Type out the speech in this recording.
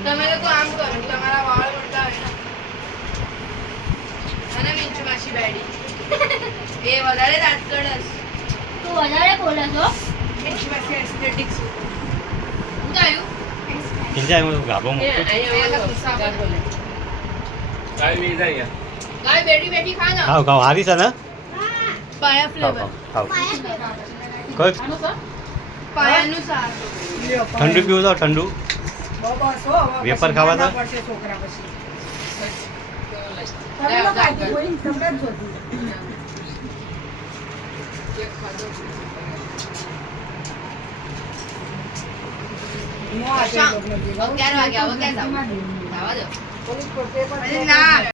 તમે લોકો આમ કરો તમારા વાળ મોટા હોય ને અને મીંચુ માસી બેડી એ વધારે દાંત કડસ તું વધારે બોલે છો મીંચુ માસી એસ્થેટિક્સ હું આવ્યું કિંજા એમાં ગાબો મૂકો ગાય બેટી બેટી ખા ના ખાવ ખાવ હારી છે ને પાયા ખાવ ફ્લેવર ખાવ ખાવ પાયાનું શાક ઠંડુ પીવું તો ઠંડુ વેફર ખાવા તો ક્યારે વાગ્યા હવે ક્યાં જવા દો ના